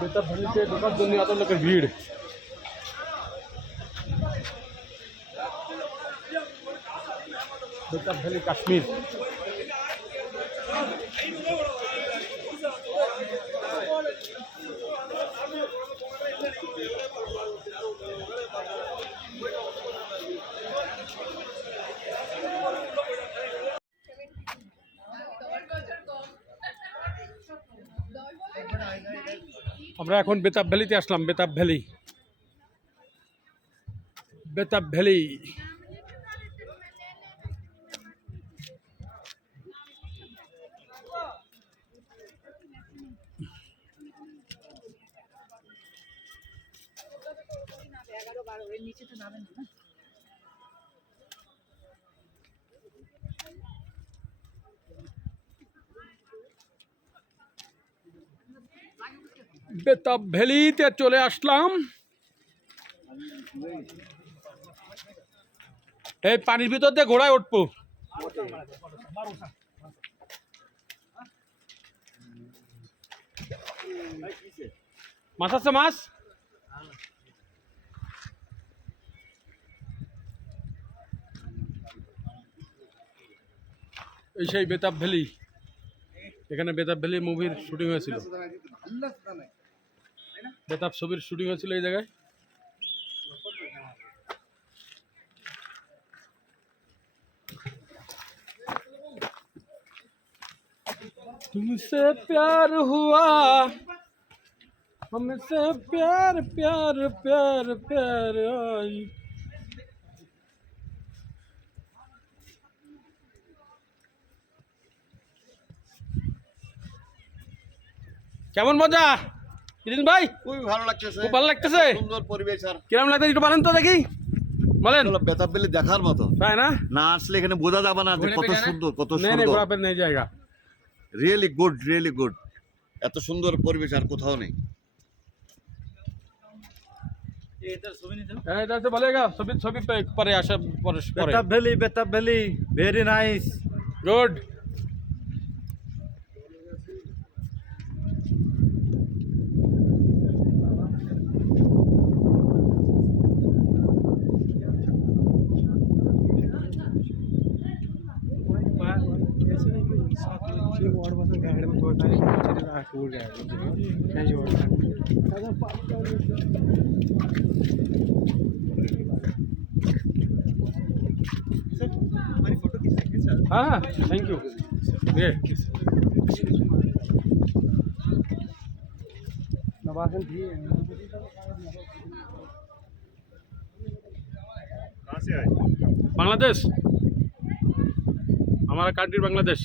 বেতাব ভ্যালিতে ঢোকার জন্য এত লোকের ভিড়। বেতাব ভ্যালি কাশ্মীর। আমরা এখন বেতাব ভ্যালিতে আসলাম। Betaab valley, Betaab valley. বেতাব ভ্যালিতে চলে আসলাম। এই পানির ভিতর দিয়ে ঘোড়ায় উঠবো। মাছ আছে, মাছ। এই সেই বেতাব ভ্যালি। এখানে বেতাব ভ্যালি মুভির শুটিং হয়েছিল, বেতাব ছবির শুটিং হয়েছিল এই জায়গায়। तुमसे प्यार हुआ, हमसे प्यार प्यार प्यार प्यार आई। কেমন মজা ইরিন ভাই? খুবই ভালো লাগতেছে, খুব ভালো লাগতেছে। সুন্দর পরিবেশ। আর কিরকম লাগতেছে একটু বলেন তো দেখি, বলেন। বেতাব ভ্যালি দেখার মতো, তাই না? না আসলে এখানে বোঝা যাবে না যে কত সুন্দর, কত সুন্দর। ঘোরাবেন এই জায়গা, রিয়েলি গুড, রিয়েলি গুড। এত সুন্দর পরিবেশ আর কোথাও নেই। এটা তো বলেগা ছবি ছবি পরে আসা পরে। Betaab valley very nice, good. हाँ थैंक यू। ये नवाजन भी है। कहाँ से आए? बांग्लादेश, हमारा country Bangladesh.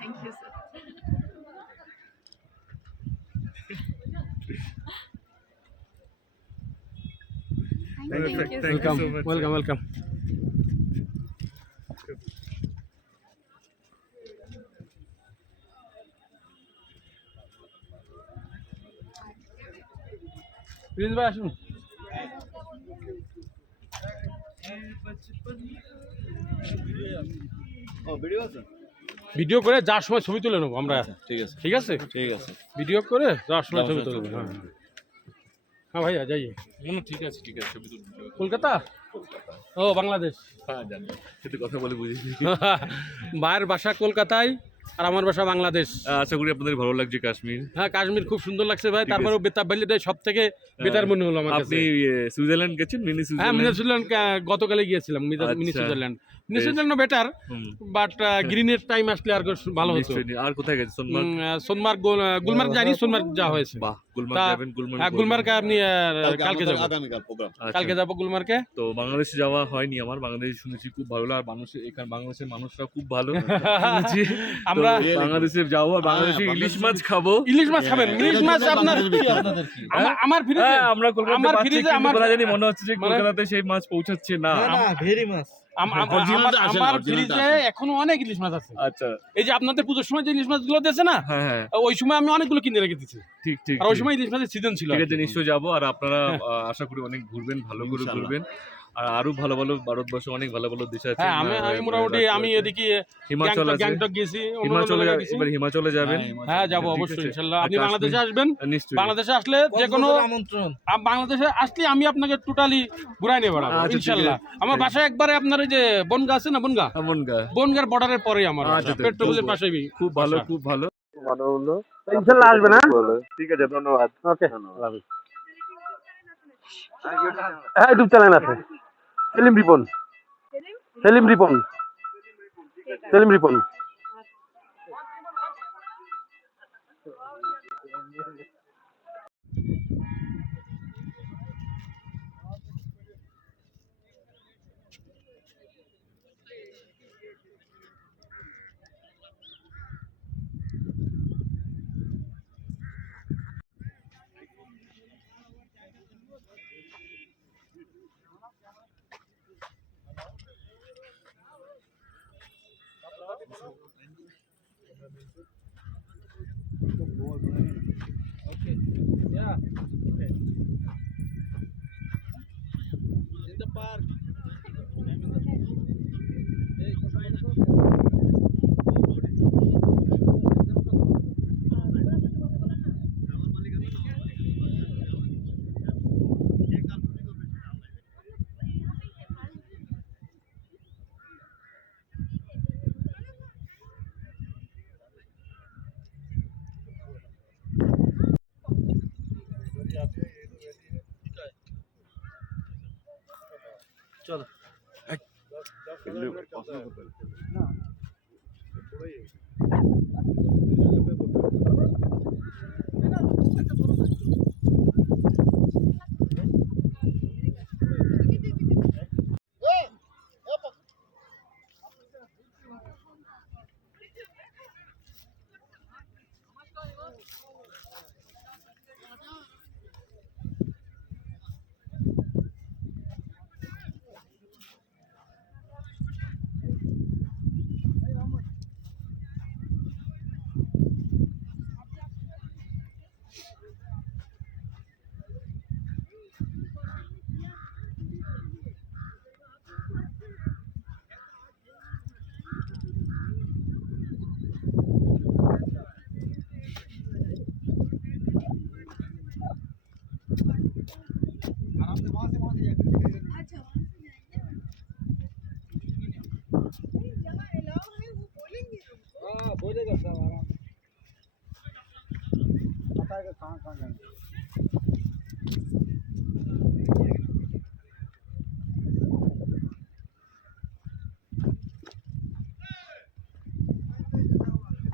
Thank you, sir. Thank you, sir. Welcome welcome welcome. Prince ভাই আসুন। ভিডিও করে যার সময় ছবি তুলে নেবো আমরা। ঠিক আছে, ঠিক আছে, ঠিক আছে। ভিডিও করে যার সময় ছবি তুলে নেবো। হ্যাঁ हाँ भैया जाइए। ঠিক আছে, ঠিক আছে। ছবি তুলতে কলকাতা ও বাংলাদেশ। হ্যাঁ জানি, সেটা কথা বলে বুঝেছি। মায়ের বাসা কলকাতায় আর আমার বাসা বাংলাদেশ। আশা করি আপনাদের ভালো লাগছে কাশ্মীর। হ্যাঁ কাশ্মীর খুব সুন্দর লাগছে ভাই। তারপরেও বেতাব ভ্যালিটাই সব থেকে বেটার মনে হলো আমার কাছে। আপনি সুইজারল্যান্ড গেছেন? মিনি হ্যাঁ সুইজারল্যান্ড? মিনি সুইজারল্যান্ড গতকালে গিয়েছিলাম। মিনি সুইজারল্যান্ড, মিনি সুইজারল্যান্ডও বেটার, বাট গ্রিনের টাইম আসলে আর ভালো হতো। আর কোথায় গেছেন? সোনমার্গ? সোনমার্গ, গুলমার্গ জানি, সোনমার্গ যাওয়া হয়েছে। বাহ, গুলমার্গ যাবেন? গুলমার্গে আপনি কালকে যাবো, আগামীকাল প্রোগ্রাম। কালকে যাবো গুলমার্গে। তো বাংলাদেশে যাওয়া হয়নি আমার, বাংলাদেশ শুনেছি খুব ভালো লাগে। আর মানুষ এখানে বাংলাদেশের মানুষরা খুব ভালো শুনেছি। আমরা বাংলাদেশে যাবো, বাংলাদেশে ইলিশ মাছ খাবো। ইলিশ মাছ খাবেন? ইলিশ মাছ আপনার আমার ফ্রিজে, আমরা কলকাতায় আমার পাচ্ছি, ফ্রিজে, কিন্তু আমার কোথায় জানি মনে হচ্ছে যে কলকাতাতে সেই মাছ পৌঁছাচ্ছে না। ভেরি মাছ। আমার ফ্রিজে এখনো অনেক ইলিশ মাছ আছে। আচ্ছা, এই যে আপনাদের পুজোর সময় যে ইলিশ মাছগুলো দিয়েছে না, হ্যাঁ হ্যাঁ, ওই সময় আমি অনেকগুলো কিনে রেখে দিচ্ছি। ঠিক ঠিক। আর ওই সময় ইলিশ মাছের সিজন ছিল। ঠিক আছে, নিশ্চয়ই যাবো। আর আপনারা আশা করি অনেক ঘুরবেন, ভালো করে ঘুরবেন। আর আরো ভালো ভালো ভারতবর্ষে অনেক ভালো ভালো দেশ আছে। হ্যাঁ আমি মোটামুটি আমি রাজ্য আছে। এদিকে হিমাচল আছে, গ্যাংটক গেছি, অন্য হিমাচলে জায়গায় গেছি। এবার হিমাচলে যাবেন। হ্যাঁ যাবো ঠিক অবশ্যই আছে। ইনশাল্লাহ। আর আপনি বাংলাদেশে কাশ্মীর- আসবেন, নিশ্চয়ই। বাংলাদেশে আসলে যে কোনো আমন্ত্রণ। বাংলাদেশে আসলে আমি আপনাকে টোটালি ঘুরাই নিয়ে বেড়াবো আচ্ছা, ঠিক ইনশাল্লাহ। আছে। আমার বাসা একবারে আপনার ওই যে বনগা আছে না, বনগা আমনগা। বনগার বর্ডারের পরেই আমার আচ্ছা, তো পেট্রোলের পাশেই খুব ভালো, বাসা। খুব ভালো। ইনশাল্লাহ আসবে না। ঠিক আছে, ধন্যবাদ। ওকে হ্যাঁ ইউটিউব চ্যানেল আছে, সেলিম রিপন, সেলিম রিপন, সেলিম রিপন।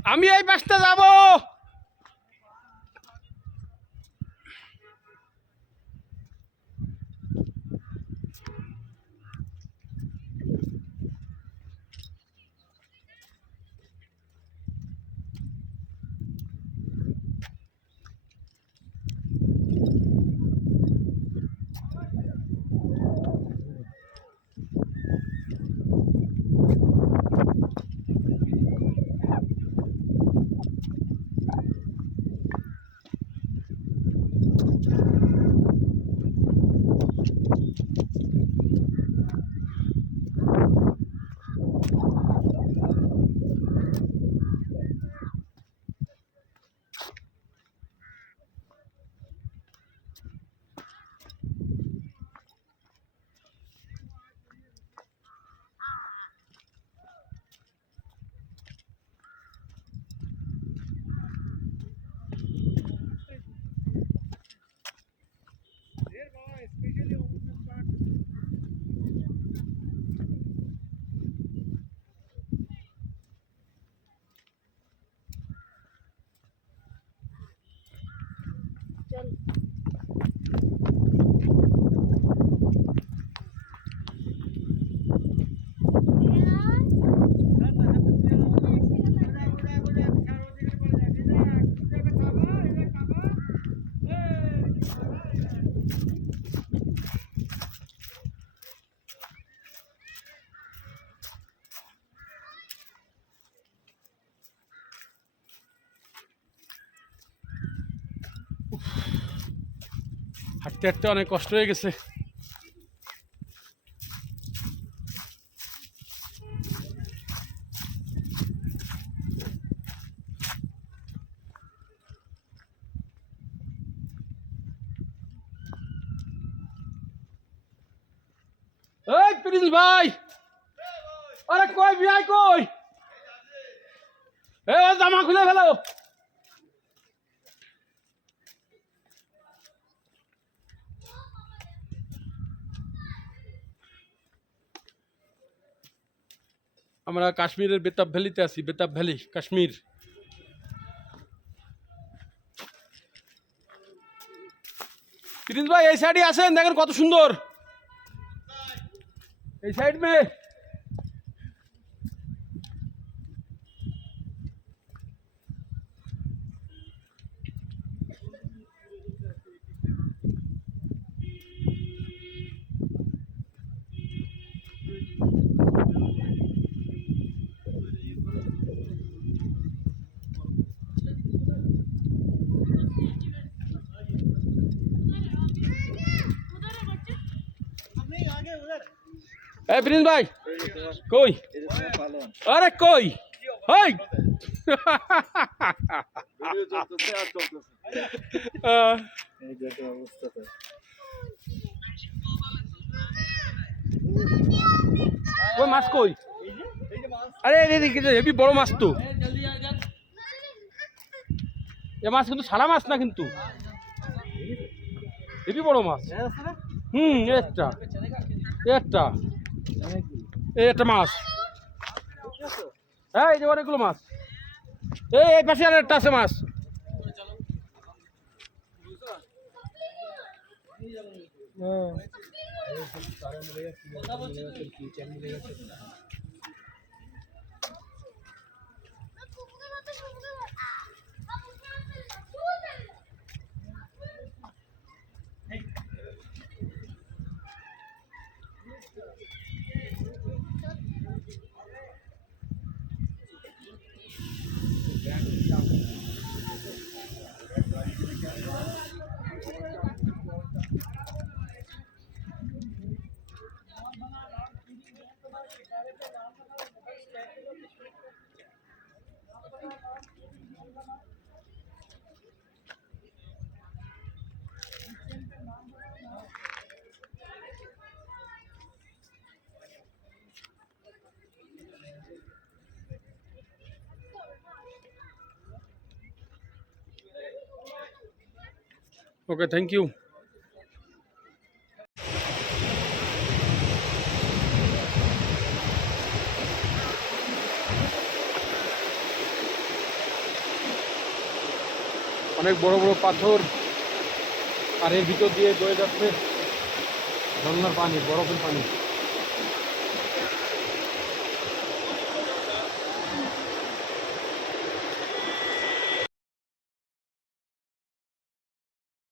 আমি এই পাশটা যাব। হাঁটতে হাঁটতে অনেক কষ্ট হয়ে গেছে। প্রিন্স ভাই, আরে কই বিয়াই কই? এ জামা খুলে ফেলো। আমরা কাশ্মীরের বেতাব ভ্যালিতে আছি, বেতাব ভ্যালি, কাশ্মীর। প্রিন্স ভাই এই সাইডে আসেন, দেখেন কত সুন্দর এই সাইড মে। এই প্রিন্স ভাই কই? আরে কই? হই কই মাছ কই? আরে হেবি বড় মাছ তো। এ মাছ কিন্তু সারা মাছ না, কিন্তু হেবি বড় মাছ। একটা একটা একটা মাছ। হ্যাঁ এই যে অনেকগুলো মাছ। এই পাশে আর একটা আছে মাছ। ওকে, থ্যাংক ইউ। অনেক বড় বড় পাথর, আর এর ভিতর দিয়ে বয়ে যাচ্ছে ঝর্ণার পানি, বরফের পানি।